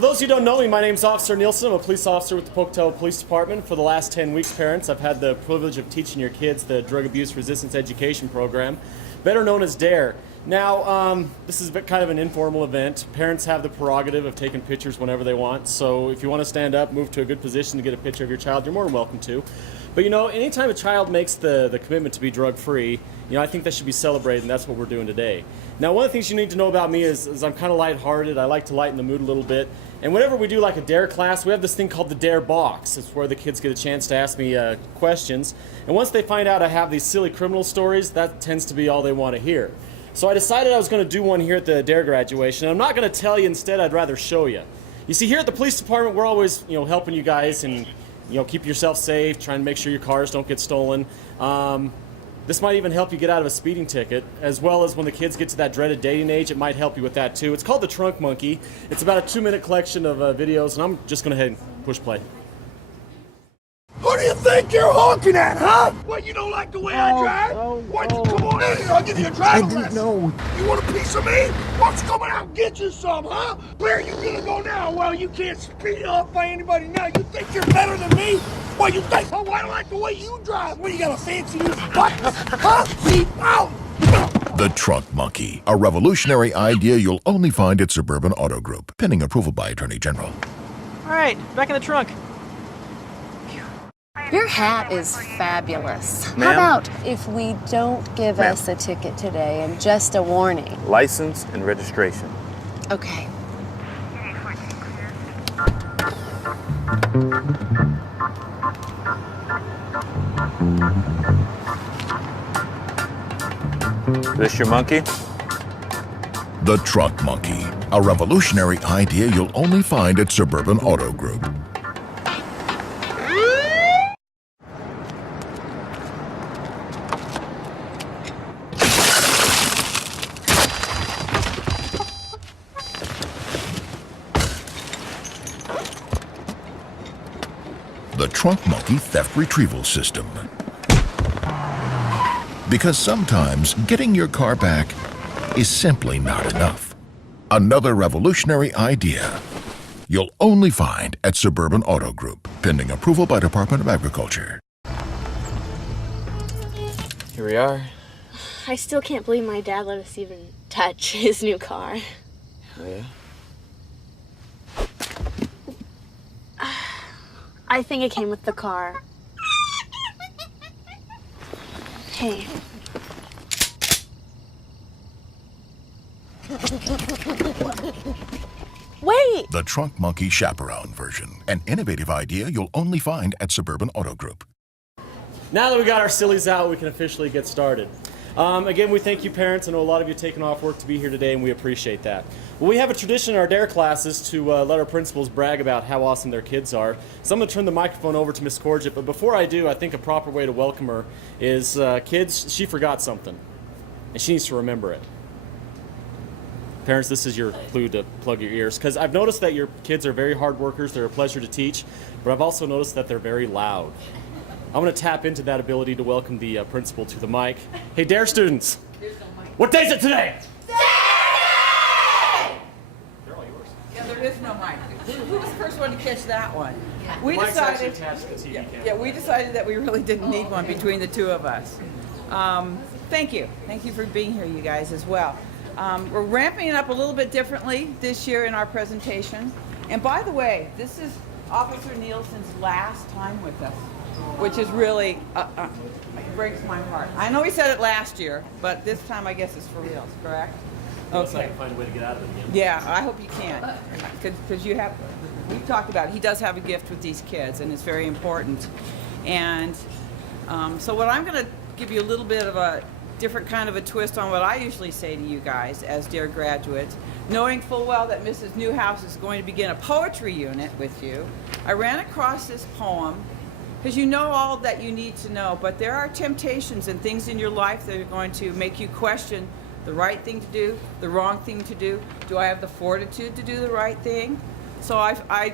For those who don't know me, my name's Officer Nielsen. I'm a police officer with the Pocatello Police Department. For the last 10 weeks, parents, I've had the privilege of teaching your kids the Drug Abuse Resistance Education Program, better known as DARE. Now, this is kind of an informal event. Parents have the prerogative of taking pictures whenever they want, so if you want to stand up, move to a good position to get a picture of your child, you're more than welcome to. But you know, anytime a child makes the commitment to be drug-free, you know, I think that should be celebrated, and that's what we're doing today. Now, one of the things you need to know about me is I'm kind of lighthearted. I like to lighten the mood a little bit. And whenever we do like a DARE class, we have this thing called the DARE box. It's where the kids get a chance to ask me questions. And once they find out I have these silly criminal stories, that tends to be all they want to hear. So I decided I was going to do one here at the DARE graduation. I'm not going to tell you, instead I'd rather show you. You see, here at the police department, we're always, you know, helping you guys and, you know, keep yourself safe, trying to make sure your cars don't get stolen. This might even help you get out of a speeding ticket, as well as when the kids get to that dreaded dating age, it might help you with that too. It's called the Trunk Monkey. It's about a 2-minute collection of videos, and I'm just going to head and push play. Who do you think you're honking at, huh? What, you don't like the way I drive? Come on in here, I'll give you a driving lesson. No. You want a piece of me? Why don't you come out and get you some, huh? Where are you gonna go now? Well, you can't speed up by anybody now. You think you're better than me? What, you think, oh, I don't like the way you drive. What, you got a fancy new buttons, huh? See, out! The Trunk Monkey, a revolutionary idea you'll only find at Suburban Auto Group, pending approval by Attorney General. All right, back in the trunk. Your hat is fabulous. How Ma'am? about if we don't give us a ticket today and just a warning? License and registration. Okay. This your monkey? The Trunk Monkey, a revolutionary idea you'll only find at Suburban Auto Group. The Trunk Monkey Theft Retrieval System. Because sometimes getting your car back is simply not enough. Another revolutionary idea you'll only find at Suburban Auto Group, pending approval by Department of Agriculture. Here we are. I still can't believe my dad let us even touch his new car. Oh, yeah? I think it came with the car. Hey. Wait! The Trunk Monkey Chaperone version, an innovative idea you'll only find at Suburban Auto Group. Now that we got our sillies out, we can officially get started. Again, we thank you parents. I know a lot of you taken off work to be here today, and we appreciate that. Well, we have a tradition in our DARE classes to let our principals brag about how awesome their kids are. So I'm going to turn the microphone over to Miss Corgett, but before I do, I think a proper way to welcome her is, kids, she forgot something, and she needs to remember it. Parents, this is your clue to plug your ears, because I've noticed that your kids are very hard workers. They're a pleasure to teach, but I've also noticed that they're very loud. I'm going to tap into that ability to welcome the principal to the mic. Hey, DARE students, what day is it today? Yeah, there is no mic. Who was the first one to catch that one? We Mic's actually decided. attached to the TV camera. Yeah, we decided that we really didn't need one between the two of us. Thank you. Thank you for being here, you guys, as well. We're ramping it up a little bit differently this year in our presentation. And by the way, this is Officer Nielsen's last time with us, which is really, it breaks my heart. I know he said it last year, but this time I guess it's for real, correct? Unless I can find a way to get out of it again. Yeah, I hope you can, because we've talked about it. He does have a gift with these kids, and it's very important. And so what I'm going to give you a little bit of a different kind of a twist on what I usually say to you guys as DARE graduates. Knowing full well that Mrs. Newhouse is going to begin a poetry unit with you, I ran across this poem because you know all that you need to know, but there are temptations and things in your life that are going to make you question the right thing to do, the wrong thing to do. Do I have the fortitude to do the right thing? So I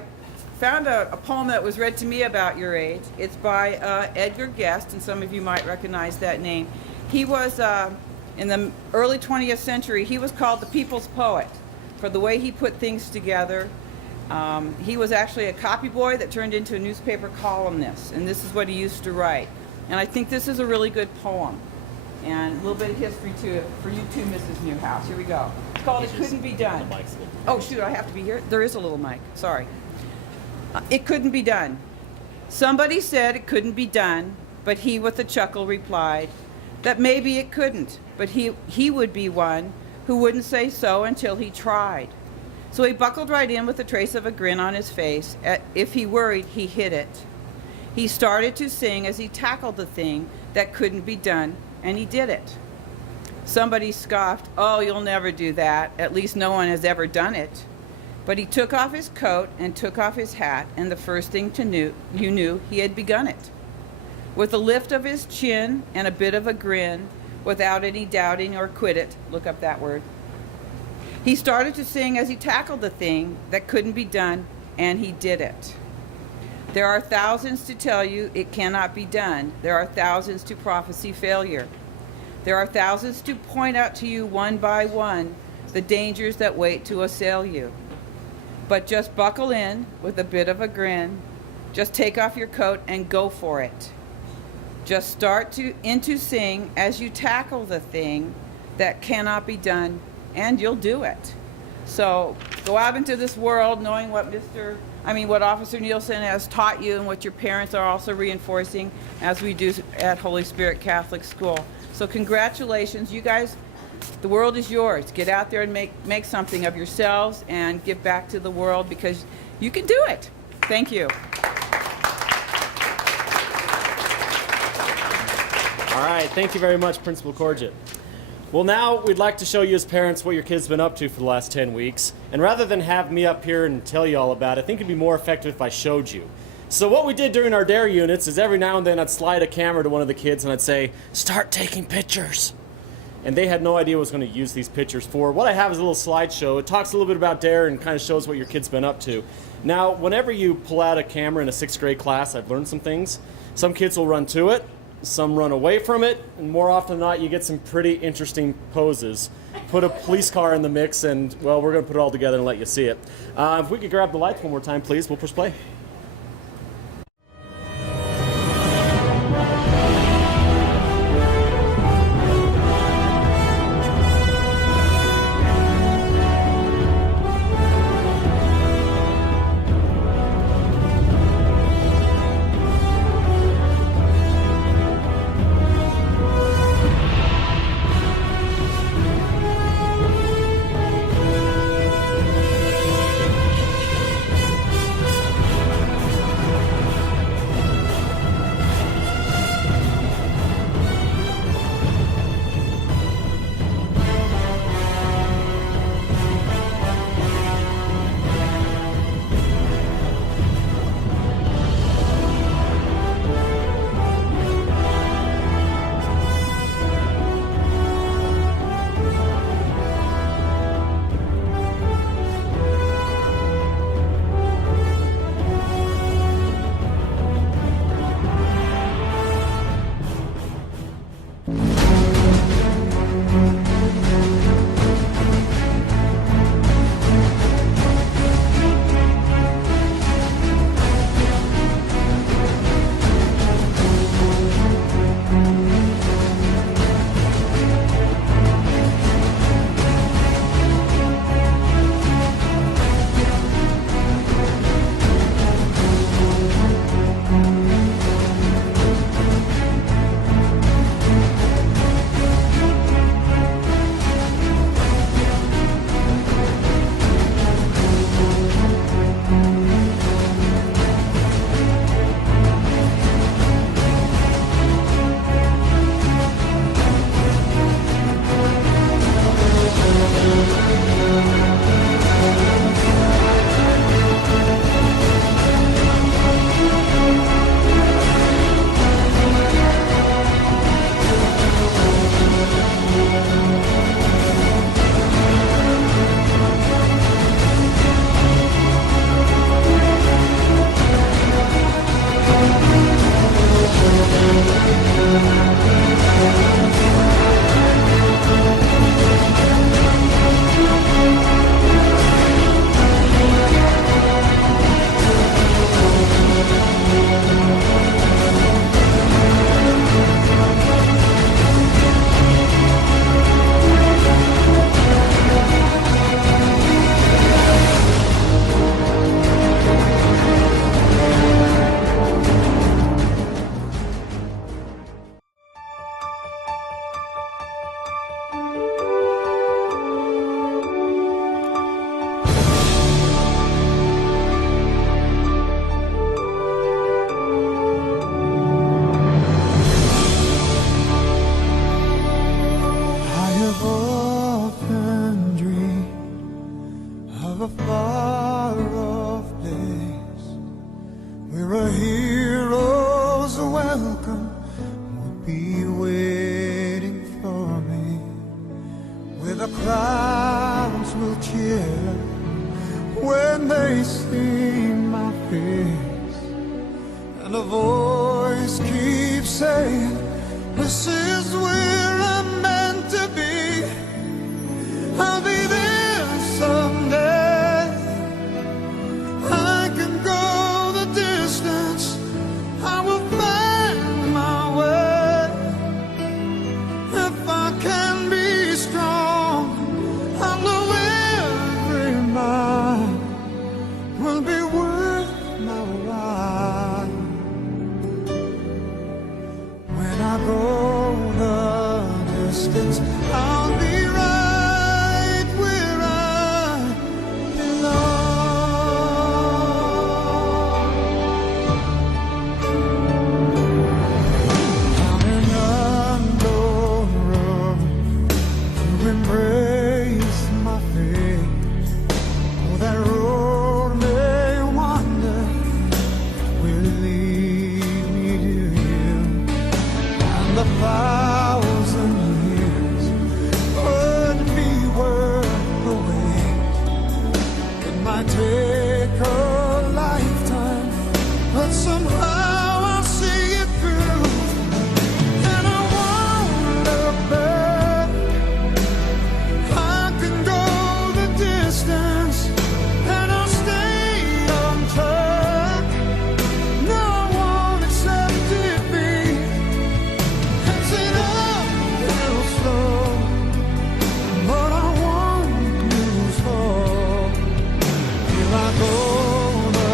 found a poem that was read to me about your age. It's by Edgar Guest, and some of you might recognize that name. He was, in the early 20th century, he was called the people's poet for the way he put things together, He was actually a copy boy that turned into a newspaper columnist, and this is what he used to write. And I think this is a really good poem. And a little bit of history to it for you too, Mrs. Newhouse. Here we go. It's called It Couldn't Be Done. Oh, shoot, I have to be here? There is a little mic. Sorry. It couldn't be done. Somebody said it couldn't be done, but he with a chuckle replied that maybe it couldn't, but he would be one who wouldn't say so until he tried. So he buckled right in with a trace of a grin on his face. If he worried, he hid it. He started to sing as he tackled the thing that couldn't be done, and he did it. Somebody scoffed, "Oh, you'll never do that. At least no one has ever done it." But he took off his coat and took off his hat, and the first thing you knew he had begun it. With a lift of his chin and a bit of a grin, without any doubting or quit it, look up that word, he started to sing as he tackled the thing that couldn't be done, and he did it. There are thousands to tell you it cannot be done. There are thousands to prophesy failure. There are thousands to point out to you one by one the dangers that wait to assail you. But just buckle in with a bit of a grin. Just take off your coat and go for it. Just start to sing as you tackle the thing that cannot be done, and you'll do it. So go out into this world knowing what what Officer Nielsen has taught you and what your parents are also reinforcing as we do at Holy Spirit Catholic School. So congratulations, you guys. The world is yours. Get out there and make something of yourselves and give back to the world, because you can do it. Thank you. All right, thank you very much, Principal Corgett. Well, now we'd like to show you as parents what your kid's been up to for the last 10 weeks. And rather than have me up here and tell you all about it, I think it'd be more effective if I showed you. So what we did during our DARE units is every now and then I'd slide a camera to one of the kids and I'd say, "Start taking pictures." And they had no idea what I was going to use these pictures for. What I have is a little slideshow. It talks a little bit about DARE and kind of shows what your kid's been up to. Now, whenever you pull out a camera in a 6th grade class, I've learned some things. Some kids will run to it. Some run away from it, and more often than not, you get some pretty interesting poses. Put a police car in the mix, and, well, we're going to put it all together and let you see it. If we could grab the lights one more time, please, we'll push play. the crowds will cheer when they see my face, and a voice keeps saying, this is where I'm meant to be. I'll be there someday. I can go the distance. I will find my way. If I can be strong, I know every mile will be worth my while. When I go the distance, I'll be right where I belong. Coming under to embrace my fate. Oh, that road may wander, will it lead me to you? And the 1,000 years would be worth the wait. It might take a lifetime, but somehow I'll see it through. And I won't look back. I can go the distance, and I'll stay on track. No, I won't accept defeat. It's an uphill slow, but I won't lose hope. Till I go the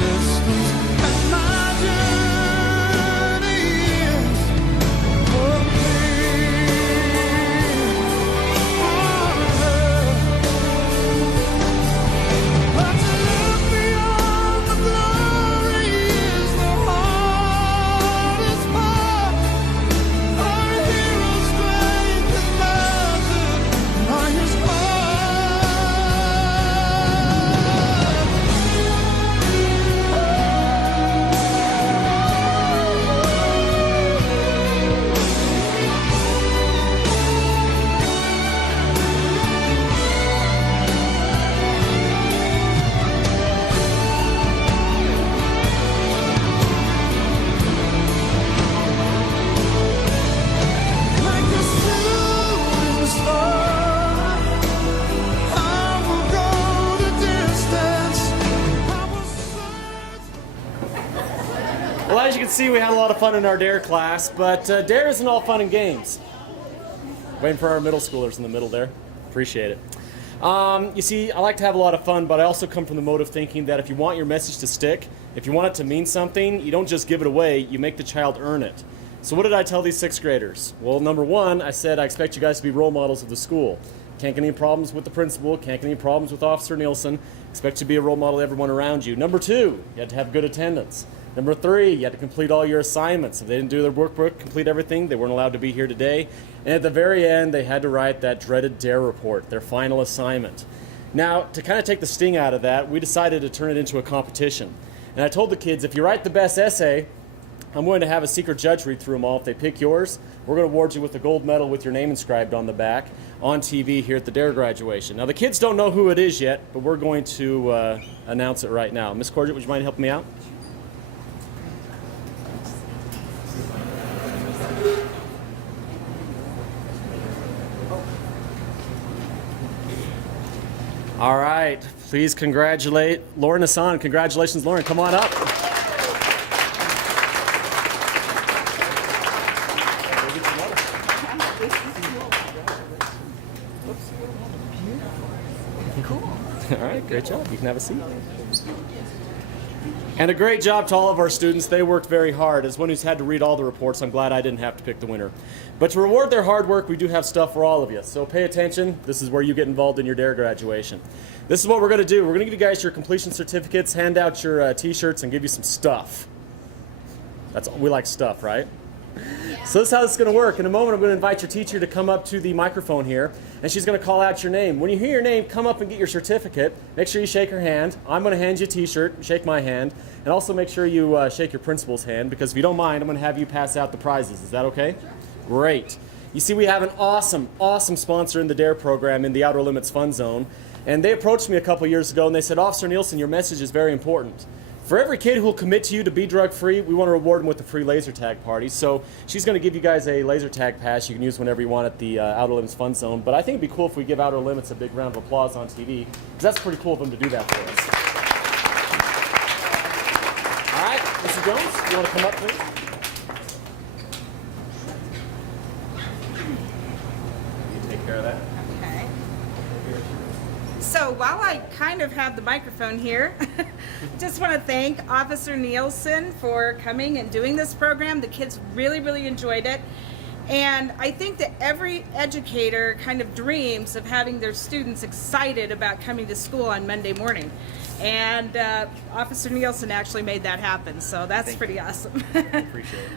distance, and my journey is complete. But to look beyond the glory is the hardest part. Our hero's strength is measured by his like a shooting star. I will go the distance. I will search. Well, as you can see, we had a lot of fun in our DARE class, but DARE isn't all fun and games. Waiting for our middle schoolers in the middle there. Appreciate it. You see, I like to have a lot of fun, but I also come from the mode of thinking that if you want your message to stick, if you want it to mean something, you don't just give it away, you make the child earn it. So what did I tell these 6th graders? Well, number one, I said I expect you guys to be role models of the school. Can't get any problems with the principal, can't get any problems with Officer Nielsen. Expect you to be a role model to everyone around you. Number two, you had to have good attendance. Number three, you had to complete all your assignments. If they didn't do their workbook, complete everything, they weren't allowed to be here today. And at the very end, they had to write that dreaded DARE report, their final assignment. Now, to kind of take the sting out of that, we decided to turn it into a competition. And I told the kids, if you write the best essay, I'm going to have a secret judge read through them all. If they pick yours, we're going to award you with a gold medal with your name inscribed on the back on TV here at the DARE graduation. Now, the kids don't know who it is yet, but we're going to announce it right now. Miss Corgett, would you mind helping me out? All right, please congratulate Lauren Hassan. Congratulations, Lauren. Come on up. All right, great job. You can have a seat. And a great job to all of our students. They worked very hard. As one who's had to read all the reports, I'm glad I didn't have to pick the winner. But to reward their hard work, we do have stuff for all of you. So pay attention. This is where you get involved in your DARE graduation. This is what we're going to do. We're going to give you guys your completion certificates, hand out your T-shirts, and give you some stuff. We like stuff, right? So this is how this is going to work. In a moment, I'm going to invite your teacher to come up to the microphone here, and she's going to call out your name. When you hear your name, come up and get your certificate. Make sure you shake her hand. I'm going to hand you a T-shirt, shake my hand, and also make sure you shake your principal's hand, because if you don't mind, I'm going to have you pass out the prizes. Is that okay? Sure. Great. You see, we have an awesome, awesome sponsor in the DARE program in the Outer Limits Fun Zone. And they approached me a couple years ago and they said, Officer Nielsen, your message is very important. For every kid who will commit to you to be drug-free, we want to reward them with a free laser tag party. So she's going to give you guys a laser tag pass you can use whenever you want at the Outer Limits Fun Zone. But I think it'd be cool if we give Outer Limits a big round of applause on TV, because that's pretty cool of them to do that for us. All right, Mrs. Jones, you want to come up, please? You take care of that. Okay. So while I kind of have the microphone here, just want to thank Officer Nielsen for coming and doing this program. The kids really, really enjoyed it. And I think that every educator kind of dreams of having their students excited about coming to school on Monday morning. And Officer Nielsen actually made that happen, so that's pretty awesome. Appreciate it.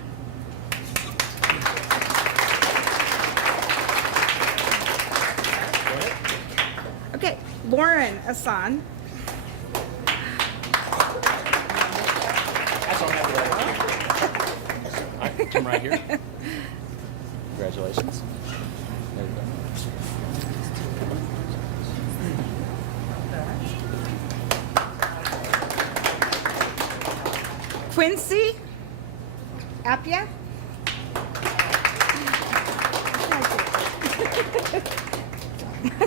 Okay, Lauren Asan. That's all I have today. All right, come right here. Congratulations. There you go. Quincy Apia.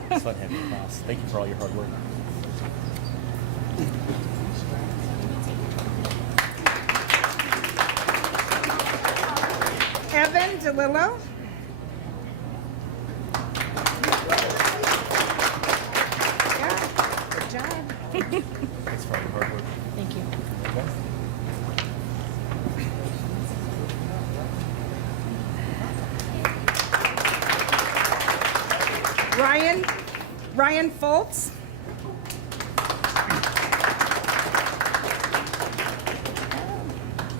Just let him pass. Thank you for all your hard work. Evan DeLillo. Yeah, good job. Thanks for all your hard work. Thank you. Okay. Ryan Foltz.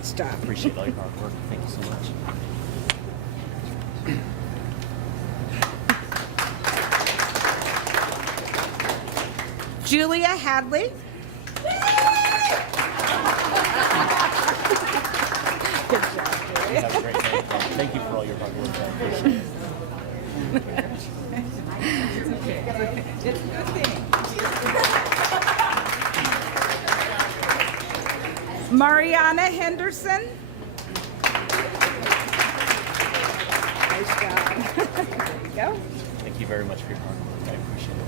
Stop. Appreciate all your hard work. Thank you so much. Julia Hadley. Good job, You have a great day. Thank you for all your hard work. I appreciate it. It's a good thing. Mariana Henderson. Nice job. There you go. Thank you very much for your hard work. I appreciate it.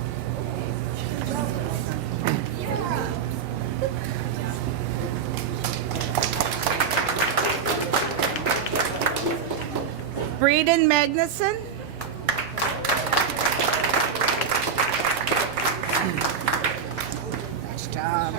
Braden Magnuson. Nice job.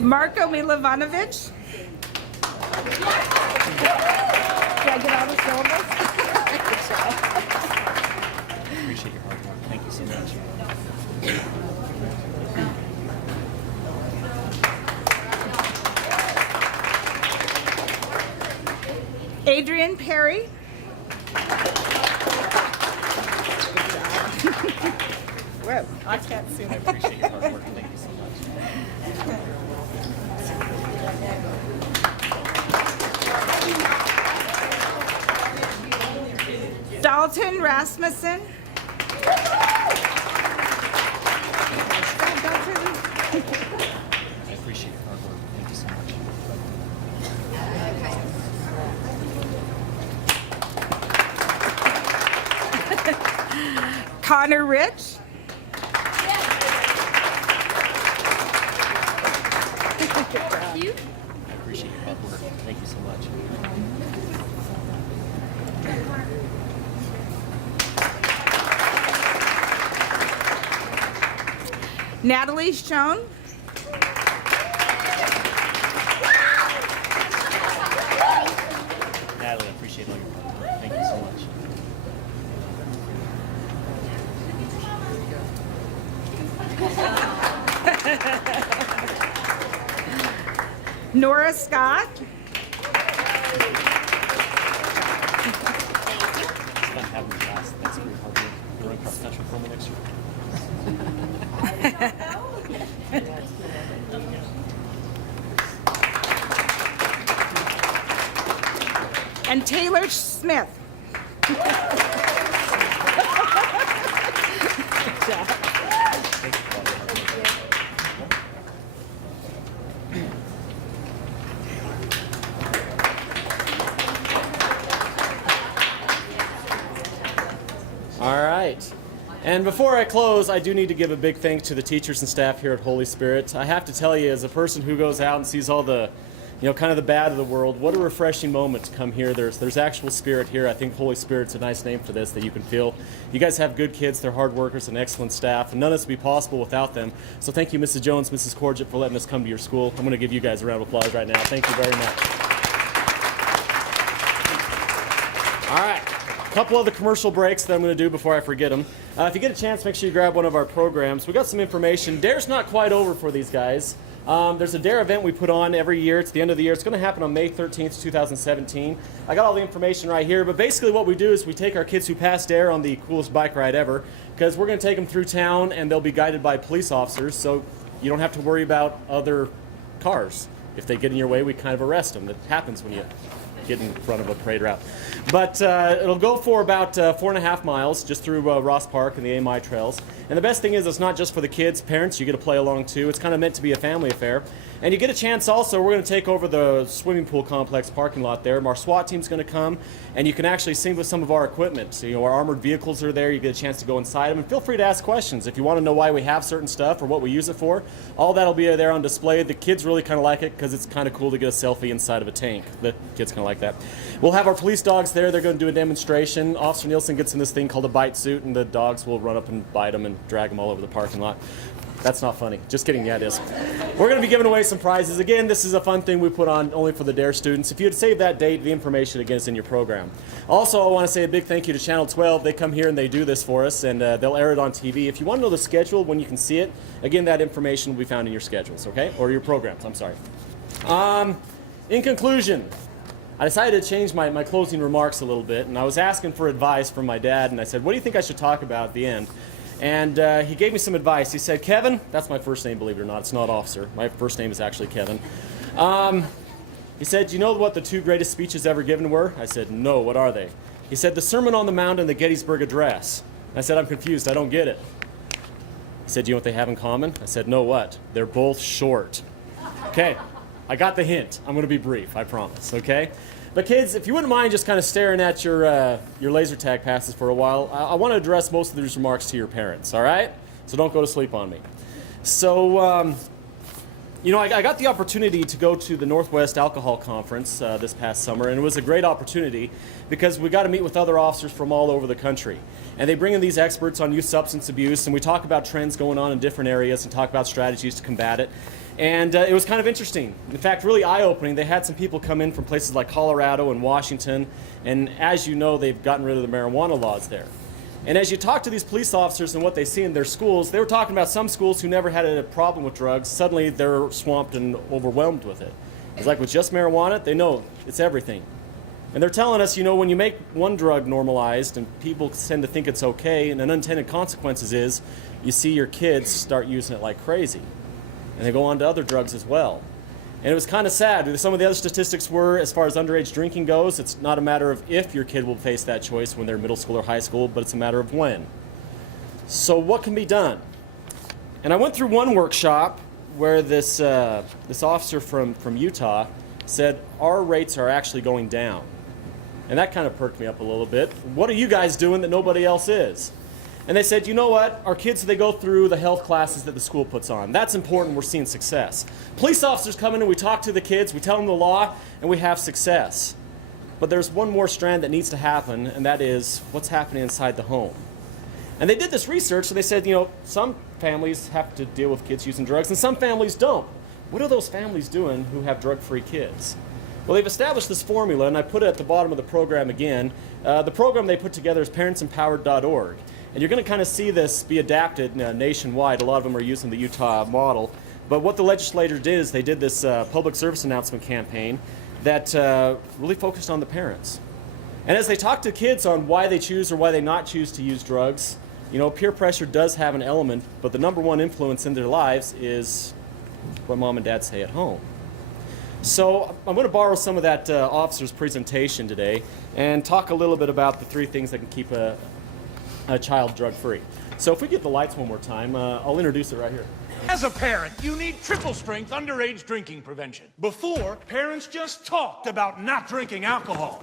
Marko Milovanovic. Did I get all the syllables? Good job. Appreciate your hard work. Thank you so much. Adrian Perry. Whoa, I can't see I that. appreciate your hard work. Thank you so much. Dalton Rasmussen. I appreciate your hard work. Thank you so much. Connor Rich. You? I appreciate your hard work. Thank you so much. Natalie Schoen. Natalie, I appreciate all your hard work. Thank you so much. Nora Scott. It's fun having for me next year? And Taylor Smith. All right. And before I close, I do need to give a big thanks to the teachers and staff here at Holy Spirit. I have to tell you, as a person who goes out and sees all the, kind of the bad of the world, what a refreshing moment to come here. There's actual spirit here. I think Holy Spirit's a nice name for this that you can feel. You guys have good kids, they're hard workers, and excellent staff, and none of this would be possible without them. So thank you, Mrs. Jones, Mrs. Corgett, for letting us come to your school. I'm going to give you guys a round of applause right now. Thank you very much. All right. A couple other commercial breaks that I'm going to do before I forget them. If you get a chance, make sure you grab one of our programs. We got some information. DARE's not quite over for these guys. There's a DARE event we put on every year. It's the end of the year. It's going to happen on May 13th, 2017. I got all the information right here, but basically what we do is we take our kids who pass DARE on the coolest bike ride ever, because we're going to take them through town and they'll be guided by police officers, so you don't have to worry about other cars. If they get in your way, we kind of arrest them. That happens when you get in front of a parade route. But it'll go for about 4.5 miles just through Ross Park and the AMI trails. And the best thing is it's not just for the kids, parents, you get to play along too. It's kind of meant to be a family affair. And you get a chance also, we're going to take over the swimming pool complex parking lot there. Our SWAT team's going to come, and you can actually sing with some of our equipment. So, our armored vehicles are there. You get a chance to go inside them, and feel free to ask questions. If you want to know why we have certain stuff or what we use it for, all that'll be there on display. The kids really kind of like it because it's kind of cool to get a selfie inside of a tank. The kids kind of like that. We'll have our police dogs there. They're going to do a demonstration. Officer Nielsen gets in this thing called a bite suit, and the dogs will run up and bite them and drag them all over the parking lot. That's not funny. Just kidding. Yeah, it is. We're going to be giving away some prizes. Again, this is a fun thing we put on only for the DARE students. If you had saved that date, the information again is in your program. Also, I want to say a big thank you to Channel 12. They come here and they do this for us, and they'll air it on TV. If you want to know the schedule, when you can see it, again, that information will be found in your schedules, okay? Or your programs, I'm sorry. In conclusion, I decided to change my closing remarks a little bit, and I was asking for advice from my dad, and I said, what do you think I should talk about at the end? And he gave me some advice. He said, Kevin, that's my first name, believe it or not. It's not Officer. My first name is actually Kevin. He said, do you know what the two greatest speeches ever given were? I said, no, what are they? He said, the Sermon on the Mount and the Gettysburg Address. I said, I'm confused, I don't get it. He said, do you know what they have in common? I said, no, what? They're both short. Okay, I got the hint. I'm going to be brief, I promise, okay? But kids, if you wouldn't mind just kind of staring at your laser tag passes for a while, I want to address most of these remarks to your parents, all right? So don't go to sleep on me. So, I got the opportunity to go to the Northwest Alcohol Conference this past summer, and it was a great opportunity because we got to meet with other officers from all over the country. And they bring in these experts on youth substance abuse, and we talk about trends going on in different areas and talk about strategies to combat it. And it was kind of interesting. In fact, really eye-opening. They had some people come in from places like Colorado and Washington, and as you know, they've gotten rid of the marijuana laws there. And as you talk to these police officers and what they see in their schools, they were talking about some schools who never had a problem with drugs. Suddenly, they're swamped and overwhelmed with it. It's like with just marijuana, they know it's everything. And they're telling us, when you make one drug normalized and people tend to think it's okay, and an unintended consequences is you see your kids start using it like crazy. And they go on to other drugs as well. And it was kind of sad. Some of the other statistics were, as far as underage drinking goes, it's not a matter of if your kid will face that choice when they're middle school or high school, but it's a matter of when. So what can be done? And I went through one workshop where this officer from Utah said, our rates are actually going down. And that kind of perked me up a little bit. What are you guys doing that nobody else is? And they said, you know what? Our kids, they go through the health classes that the school puts on. That's important. We're seeing success. Police officers come in and we talk to the kids, we tell them the law, and we have success. But there's one more strand that needs to happen, and that is what's happening inside the home. And they did this research, and they said, some families have to deal with kids using drugs, and some families don't. What are those families doing who have drug-free kids? Well, they've established this formula, and I put it at the bottom of the program again. The program they put together is parentsempowered.org. And you're going to kind of see this be adapted nationwide. A lot of them are using the Utah model. But what the legislature did is they did this public service announcement campaign that really focused on the parents. And as they talk to kids on why they choose or why they not choose to use drugs, You know, peer pressure does have an element, but the number one influence in their lives is what mom and dad say at home. So I'm going to borrow some of that officer's presentation today and talk a little bit about the 3 things that can keep a child drug-free. So if we get the lights one more time, I'll introduce it right here. As a parent, you need triple-strength underage drinking prevention. Before, parents just talked about not drinking alcohol.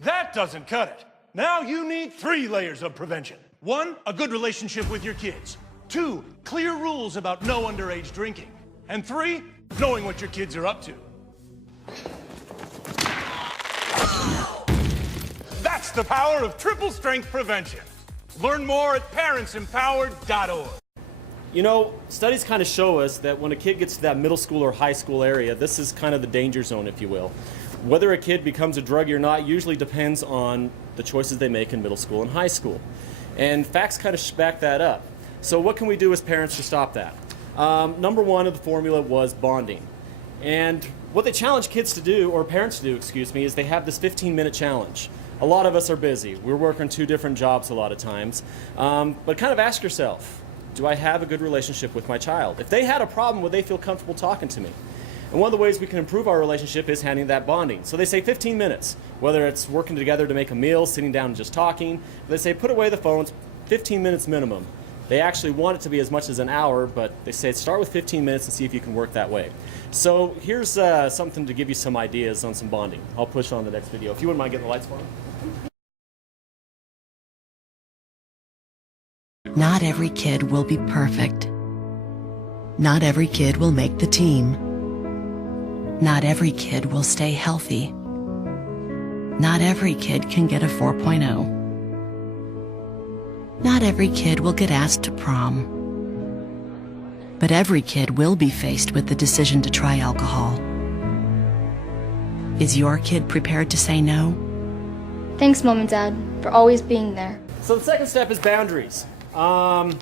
That doesn't cut it. Now you need 3 layers of prevention. 1, a good relationship with your kids. 2, clear rules about no underage drinking. And 3, knowing what your kids are up to. That's the power of triple-strength prevention. Learn more at parentsempowered.org. You know, studies kind of show us that when a kid gets to that middle school or high school area, this is kind of the danger zone, if you will. Whether a kid becomes a druggie or not usually depends on the choices they make in middle school and high school. And facts kind of back that up. So what can we do as parents to stop that? Number 1 of the formula was bonding. And what they challenge kids to do, or parents to do, excuse me, is they have this 15-minute challenge. A lot of us are busy. We're working 2 different jobs a lot of times. But kind of ask yourself, do I have a good relationship with my child? If they had a problem, would they feel comfortable talking to me? And one of the ways we can improve our relationship is having that bonding. So they say 15 minutes, whether it's working together to make a meal, sitting down and just talking. They say put away the phones, 15 minutes minimum. They actually want it to be as much as an hour, but they say start with 15 minutes and see if you can work that way. So here's something to give you some ideas on some bonding. I'll push on the next video. If you wouldn't mind getting the lights for me. Not every kid will be perfect. Not every kid will make the team. Not every kid will stay healthy. Not every kid can get a 4.0. Not every kid will get asked to prom. But every kid will be faced with the decision to try alcohol. Is your kid prepared to say no? Thanks, Mom and Dad, for always being there. So the second step is boundaries. Do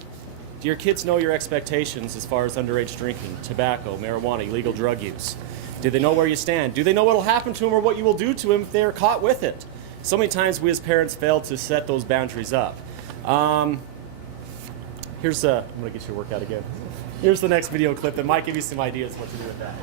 your kids know your expectations as far as underage drinking, tobacco, marijuana, illegal drug use? Do they know where you stand? Do they know what will happen to them or what you will do to them if they are caught with it? So many times we as parents fail to set those boundaries up. I'm going to get your workout again. Here's the next video clip that might give you some ideas what to do with that.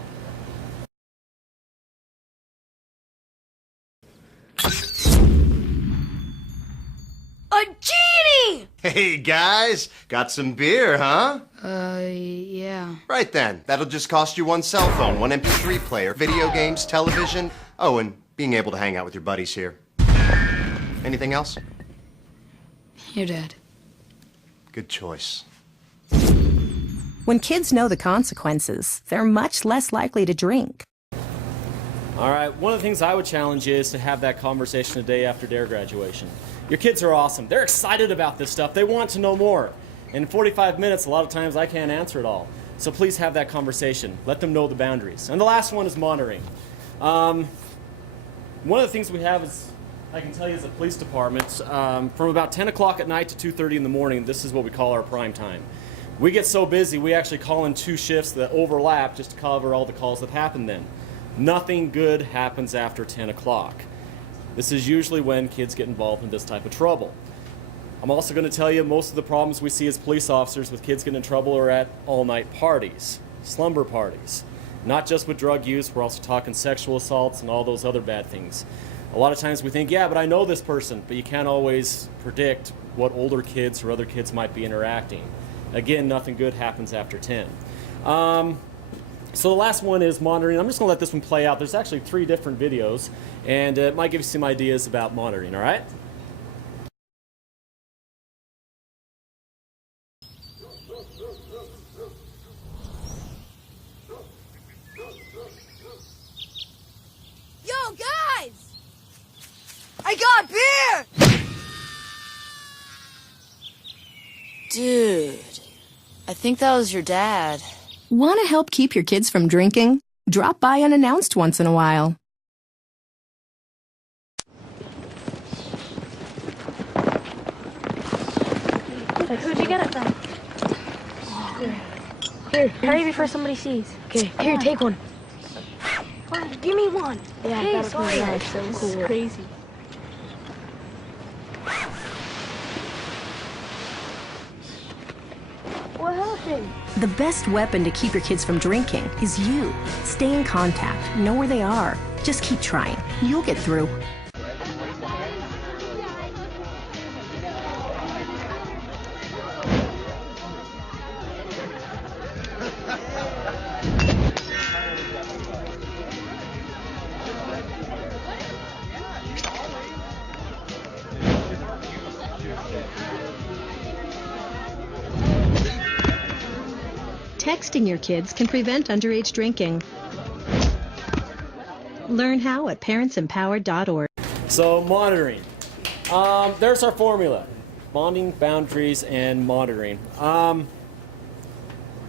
A genie! Hey guys, got some beer, huh? Yeah. Right then, that'll just cost you 1 cell phone, 1 MP3 player, video games, television. Oh, and being able to hang out with your buddies here. Anything else? Your dad. Good choice. When kids know the consequences, they're much less likely to drink. All right, one of the things I would challenge you is to have that conversation the day after DARE graduation. Your kids are awesome. They're excited about this stuff. They want to know more. In 45 minutes, a lot of times I can't answer it all. So please have that conversation. Let them know the boundaries. And the last one is monitoring. One of the things we have is, I can tell you as a police department, from about 10 o'clock at night to 2:30 in the morning, this is what we call our prime time. We get so busy, we actually call in 2 shifts that overlap just to cover all the calls that happen then. Nothing good happens after 10 o'clock. This is usually when kids get involved in this type of trouble. I'm also going to tell you most of the problems we see as police officers with kids getting in trouble are at all-night parties, slumber parties. Not just with drug use, we're also talking sexual assaults and all those other bad things. A lot of times we think, yeah, but I know this person, but you can't always predict what older kids or other kids might be interacting. Again, nothing good happens after 10. So the last one is monitoring. I'm just going to let this one play out. There's actually 3 different videos, and it might give you some ideas about monitoring, all right? Yo, guys! I got beer! Dude, I think that was your dad. Want to help keep your kids from drinking? Drop by unannounced once in a while. Who'd you get it from? Here, hurry before somebody sees. Okay, here, take one. Give me one. Yeah, hey, sorry. That's so cool. Crazy. nothing. The best weapon to keep your kids from drinking is you. Stay in contact. Know where they are. Just keep trying. You'll get through. Texting your kids can prevent underage drinking. Learn how at parentsempowered.org. So, monitoring. There's our formula. Bonding, boundaries, and monitoring.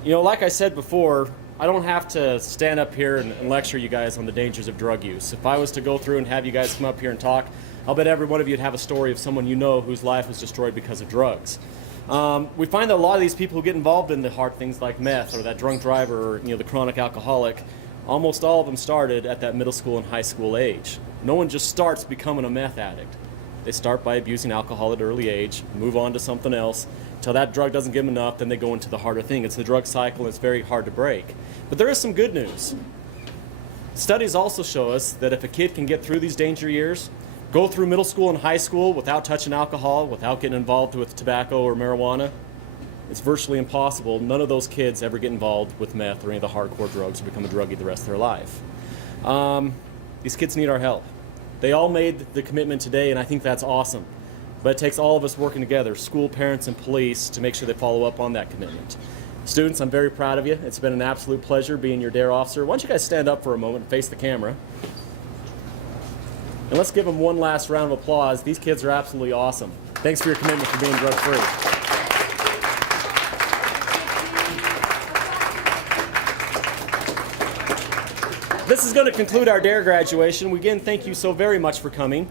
Like I said before, I don't have to stand up here and lecture you guys on the dangers of drug use. If I was to go through and have you guys come up here and talk, I'll bet every one of you would have a story of someone you know whose life was destroyed because of drugs. We find that a lot of these people who get involved in the hard things like meth or that drunk driver or the chronic alcoholic, almost all of them started at that middle school and high school age. No one just starts becoming a meth addict. They start by abusing alcohol at an early age, move on to something else, until that drug doesn't give them enough, then they go into the harder thing. It's the drug cycle, and it's very hard to break. But there is some good news. Studies also show us that if a kid can get through these danger years, go through middle school and high school without touching alcohol, without getting involved with tobacco or marijuana, it's virtually impossible. None of those kids ever get involved with meth or any of the hardcore drugs or become a druggie the rest of their life. These kids need our help. They all made the commitment today, and I think that's awesome. But it takes all of us working together, school, parents, and police, to make sure they follow up on that commitment. Students, I'm very proud of you. It's been an absolute pleasure being your DARE officer. Why don't you guys stand up for a moment and face the camera? And let's give them one last round of applause. These kids are absolutely awesome. Thanks for your commitment for being drug-free. This is going to conclude our DARE graduation. We again thank you so very much for coming.